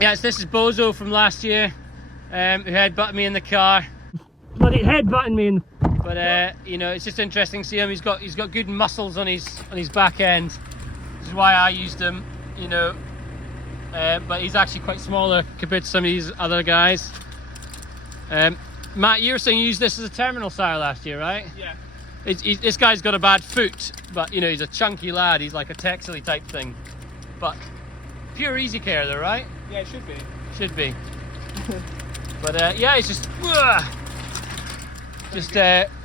Yes, this is Bozo from last year, who headbutted me in the car. Bloody headbutting me, but you know, it's just interesting to see him. He's got good muscles on his back end. This is why I used him, you know. But he's actually quite smaller compared to some of these other guys. Matt, you were saying you used this as a terminal sire last year, right? Yeah. This guy's got a bad foot, but you know, he's a chunky lad. He's like a Texley type thing, but pure easy care though, right? Yeah, it should be. Should be. But yeah, it's just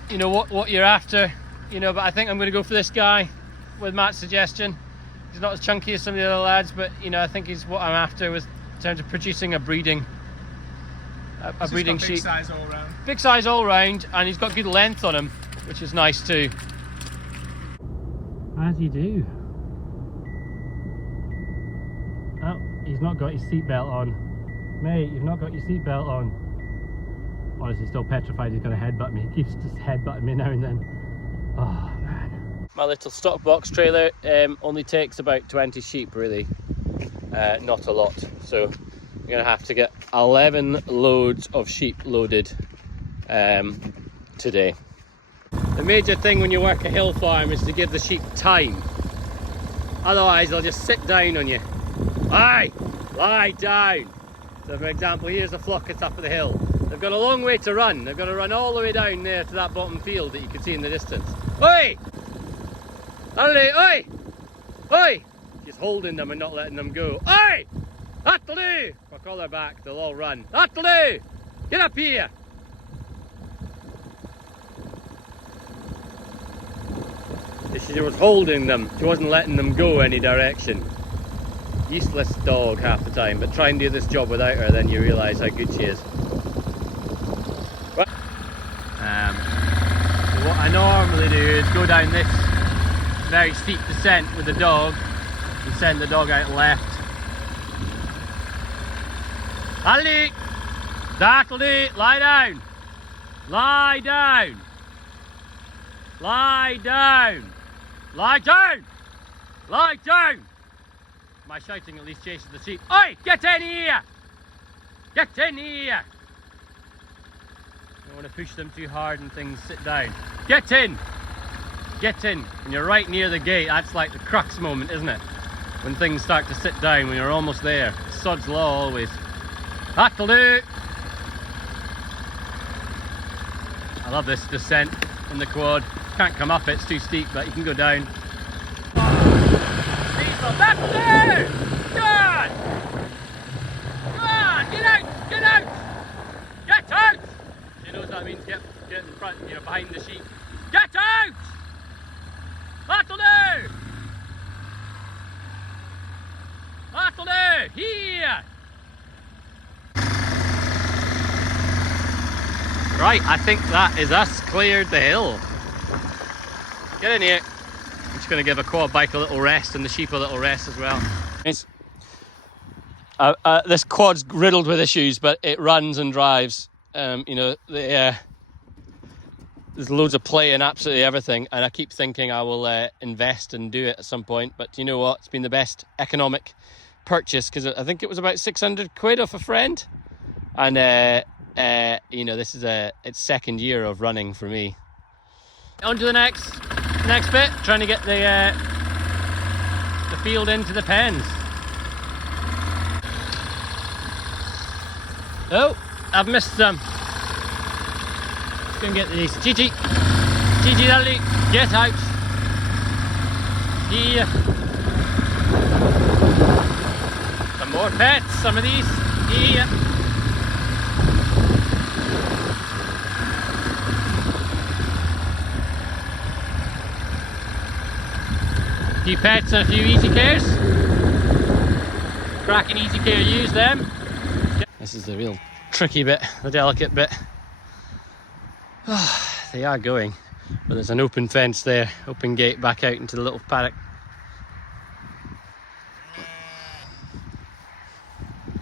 you know what you're after, you know. But I think I'm going to go for this guy with Matt's suggestion. He's not as chunky as some of the other lads, but you know, I think he's what I'm after with in terms of producing a breeding sheep. Big size all round. Big size all round, and he's got good length on him, which is nice too. As you do. Oh, he's not got his seatbelt on. Mate, you've not got your seatbelt on. Honestly, still petrified he's going to headbutt me. He keeps just headbutting me now and then. Oh, man. My little stock box trailer only takes about 20 sheep, really. Not a lot. So I'm going to have to get 11 loads of sheep loaded today. The major thing when you work a hill farm is to give the sheep time. Otherwise, they'll just sit down on you. Aye, lie down. So for example, here's a flock that's up at the hill. They've got a long way to run. They've got to run all the way down there to that bottom field that you can see in the distance. Oi! Oi! Oi! Oi! She's holding them and not letting them go. Oi! That'll do! If I call her back, they'll all run. That'll do! Get up here! She was holding them. She wasn't letting them go any direction. Useless dog half the time, but try and do this job without her, then you realise how good she is. So what I normally do is go down this very steep descent with the dog and send the dog out left. Ali! That'll do! Lie down! Lie down! Lie down! Lie down! Lie down! My shouting at least chases the sheep. Oi! Get in here! Get in here! Don't want to push them too hard and things sit down. Get in! Get in! When you're right near the gate, that's like the crux moment, isn't it? When things start to sit down, when you're almost there. Sod's law always. That'll do! I love this descent in the quad. Can't come up it, it's too steep, but you can go down. That'll do! Good! Good! Get out! Get out! Get out! She knows that means get in front, you know, behind the sheep. Get out! That'll do! That'll do! Here! Right, I think that is us cleared the hill. Get in here. I'm just going to give a quad bike a little rest and the sheep a little rest as well. It's, this quad's riddled with issues, but it runs and drives. You know, there's loads of play in absolutely everything, and I keep thinking I will invest and do it at some point. But you know what? It's been the best economic purchase because I think it was about 600 quid off a friend, and you know, this is its second year of running for me. On to the next bit, trying to get the field into the pens. Oh, I've missed some. Let's go and get these. Gigi, Lally, get out. Here. Some more pets, some of these. Here. A few pets and a few easy cares. Cracking easy care, use them. This is the real tricky bit, the delicate bit. Oh, they are going, but there's an open fence there, open gate back out into the little paddock.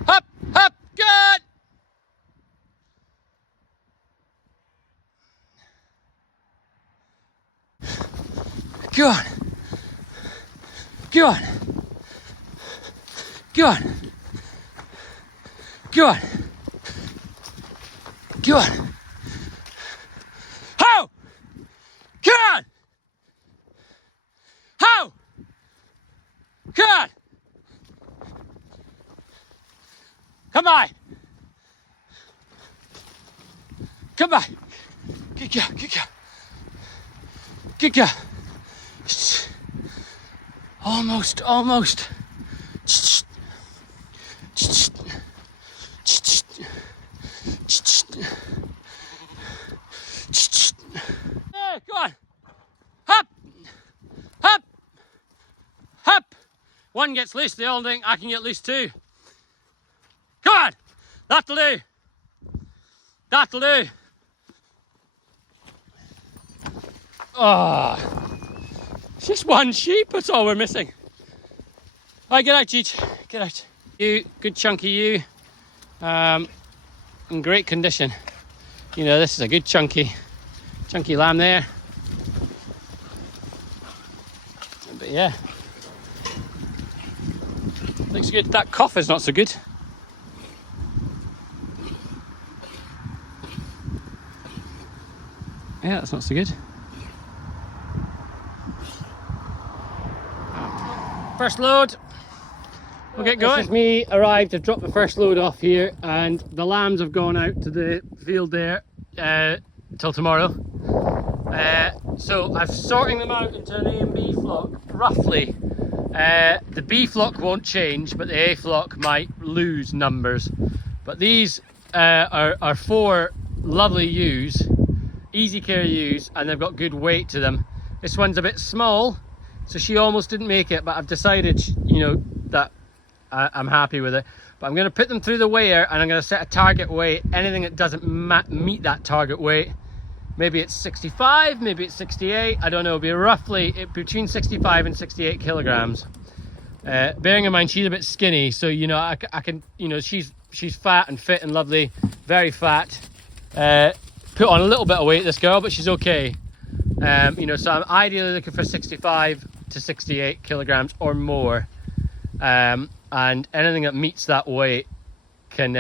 Up, up, good! Go on. Go on. Go on. Go on. Go on. How? Come on. How? Come on. Come on. Come on. Good girl, good girl. Good girl. Almost, almost. There, go on. Hop. Hop. Hop. One gets loose, the old thing. I can get loose too. Come on. That'll do. That'll do. Oh, it's just one sheep, that's all we're missing. All right, get out, Cheech, get out. You, good chunky ewe, in great condition. You know, this is a good chunky lamb there. But yeah, looks good. That cough is not so good. Yeah, that's not so good. First load. We'll get going. This is me arrived. I've dropped the first load off here, and the lambs have gone out to the field there till tomorrow. So I'm sorting them out into an A and B flock roughly. The B flock won't change, but the A flock might lose numbers. But these are 4 lovely ewes, easy care ewes, and they've got good weight to them. This one's a bit small, so she almost didn't make it, but I've decided, you know, that I'm happy with it. But I'm going to put them through the weigher, and I'm going to set a target weight. Anything that doesn't meet that target weight, maybe it's 65, maybe it's 68, I don't know, it'll be roughly between 65 and 68 kilograms. Bearing in mind she's a bit skinny, so you know, I can, you know, she's fat and fit and lovely, very fat. Put on a little bit of weight, this girl, but she's okay. You know, so I'm ideally looking for 65 to 68 kilograms or more, and anything that meets that weight can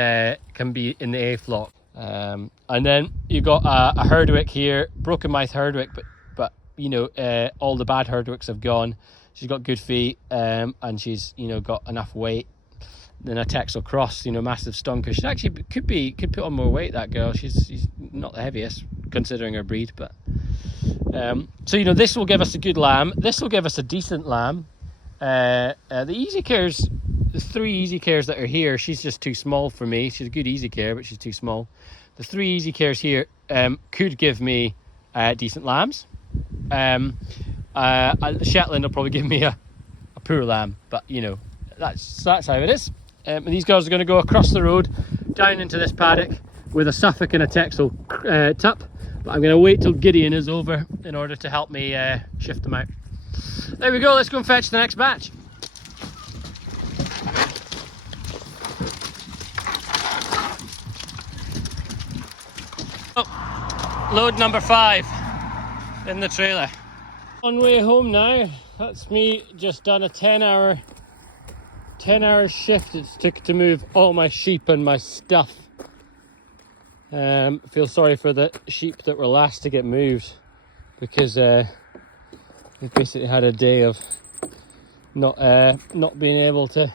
be in the A flock. And then you got a Herdwick here, broken mouth Herdwick, but you know, all the bad Herdwicks have gone. She's got good feet, and she's, you know, got enough weight. Then a Texel Cross, you know, massive stonker. She actually could put on more weight, that girl. She's not the heaviest considering her breed, but so you know, this will give us a good lamb. This will give us a decent lamb. The easy cares, the 3 easy cares that are here, she's just too small for me. She's a good easy care, but she's too small. The 3 easy cares here could give me decent lambs. Shetland will probably give me a poor lamb, but you know, that's how it is. And these girls are going to go across the road down into this paddock with a Suffolk and a Texel tup, but I'm going to wait till Gideon is over in order to help me shift them out. There we go, let's go and fetch the next batch. Oh, load number 5 in the trailer. On way home now. That's me just done a 10-hour shift it took to move all my sheep and my stuff. I feel sorry for the sheep that were last to get moved, because they've basically had a day of not being able to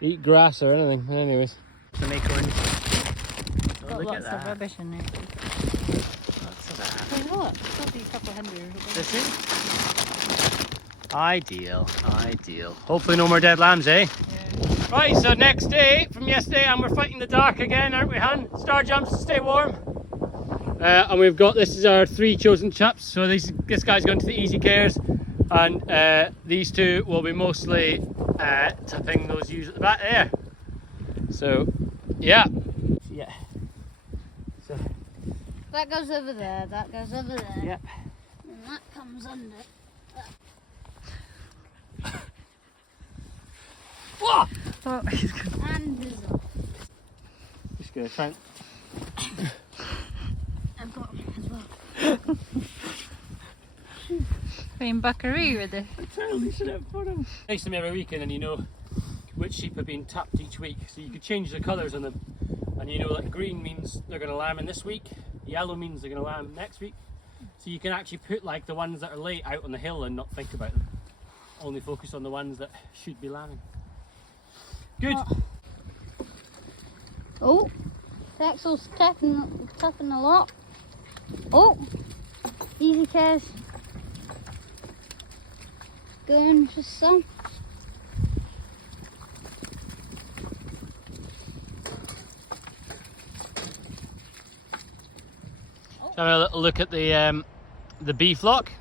eat grass or anything. Anyways, to make one. Got lots of rubbish in there. Lots of that. There's what? Probably a couple hundred. Is it? Ideal. Hopefully no more dead lambs, eh? Yeah. Right, so next day from yesterday, and we're fighting the dark again, aren't we, hun? Star jumps to stay warm. And we've got, this is our 3 chosen chaps. So this guy's going to the easy cares, and these 2 will be mostly tapping those ewes at the back there. So yeah. So that goes over there, that goes over there. Yep. And that comes under. Whoa! Oh, and this off. Just gonna try and... I've got one as well. Playing buckaroo with it. I'm trying to loosen it for them. Nice to me every weekend, and you know which sheep have been tapped each week, so you could change the colours on them And you know that green means they're going to lamb in this week, yellow means they're going to lamb next week. So you can actually put like the ones that are late out on the hill and not think about them. Only focus on the ones that should be lambing. Good. Oh, Axel's tapping a lot. Oh, easy cares. Going for some. So have a little look at the bee flock.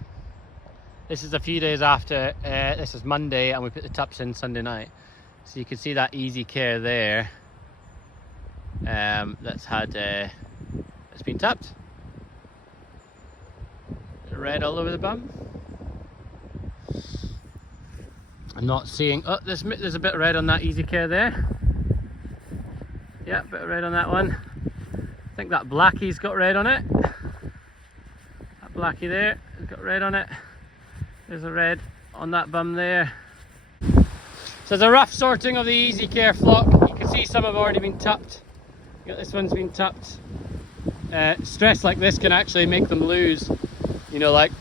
This is a few days after, this is Monday, and we put the tups in Sunday night. So you can see that easy care there. That's it's been tupped. Red all over the bum. I'm not seeing, oh, there's a bit of red on that easy care there. Yeah, a bit of red on that one. I think that blackie's got red on it. That blackie there has got red on it. There's a red on that bum there. So there's a rough sorting of the easy care flock. You can see some have already been tupped. This one's been tupped. Stress like this can actually make them lose, you know, like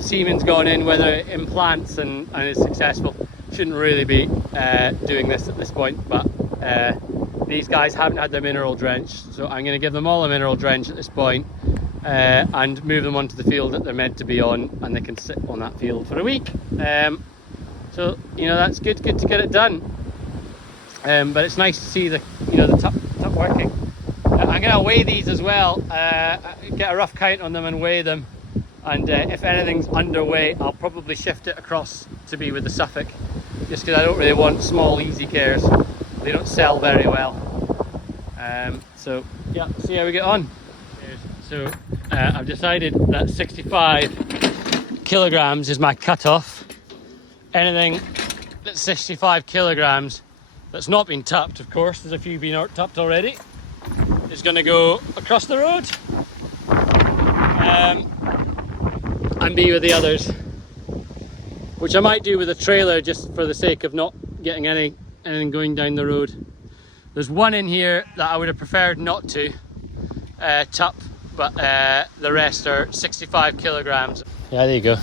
semen's gone in, whether it implants and is successful. Shouldn't really be doing this at this point, but these guys haven't had their mineral drench, so I'm going to give them all a mineral drench at this point, and move them onto the field that they're meant to be on, and they can sit on that field for a week. So you know, that's good to get it done. But it's nice to see the tup working. I'm going to weigh these as well, get a rough count on them and weigh them, and if anything's underweight I'll probably shift it across to be with the Suffolk, just because I don't really want small easy cares. They don't sell very well. So yeah, see how we get on. So I've decided that 65 kilograms is my cutoff. Anything that's 65 kilograms that's not been tupped, of course, there's a few been tupped already, is going to go across the road and be with the others, which I might do with a trailer just for the sake of not getting anything going down the road. There's one in here that I would have preferred not to tup, but the rest are 65 kilograms. Yeah, there you go.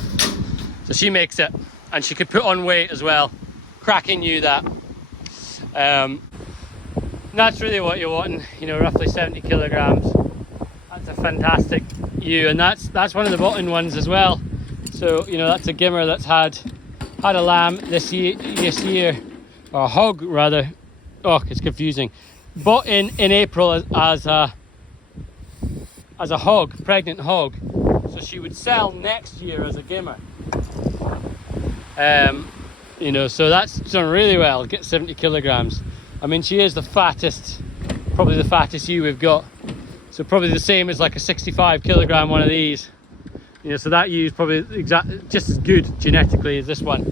So she makes it, and she could put on weight as well. Cracking knew that. That's really what you're wanting, you know, roughly 70 kilograms. That's a fantastic ewe, and that's one of the bottom ones as well. So you know, that's a gimmer that's had a lamb this year, or a hog rather. Oh, it's confusing. Bought in April as a hog, pregnant hog. So she would sell next year as a gimmer. You know, so that's done really well. Get 70 kilograms. I mean, she is the fattest, probably the fattest ewe we've got. So probably the same as like a 65 kilogram one of these. You know, so that ewe is probably just as good genetically as this one.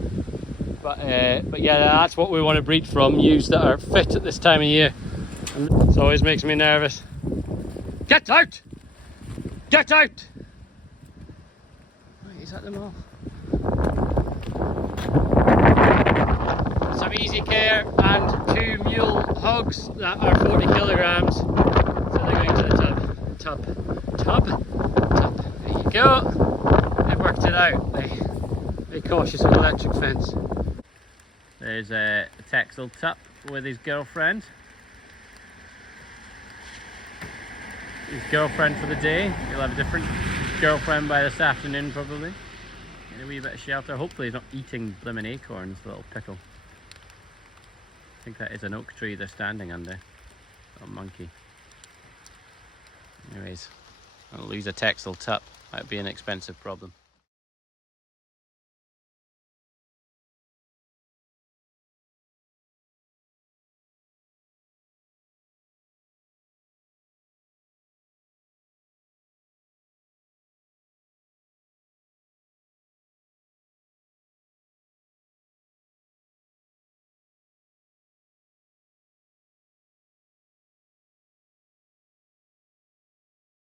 But yeah, that's what we want to breed from, ewes that are fit at this time of year. And it always makes me nervous. Get out! Get out! Right, is that them all? Some easy care and 2 mule hogs that are 40 kilograms. So they're going to the tub. There you go. They've worked it out. Very cautious with electric fence. There's a Texel tup with his girlfriend. His girlfriend for the day. He'll have a different girlfriend by this afternoon probably. Get a wee bit of shelter. Hopefully he's not eating blimmin' acorns, little pickle. I think that is an oak tree they're standing under. A monkey. Anyways, I'll lose a Texel tup. That'd be an expensive problem.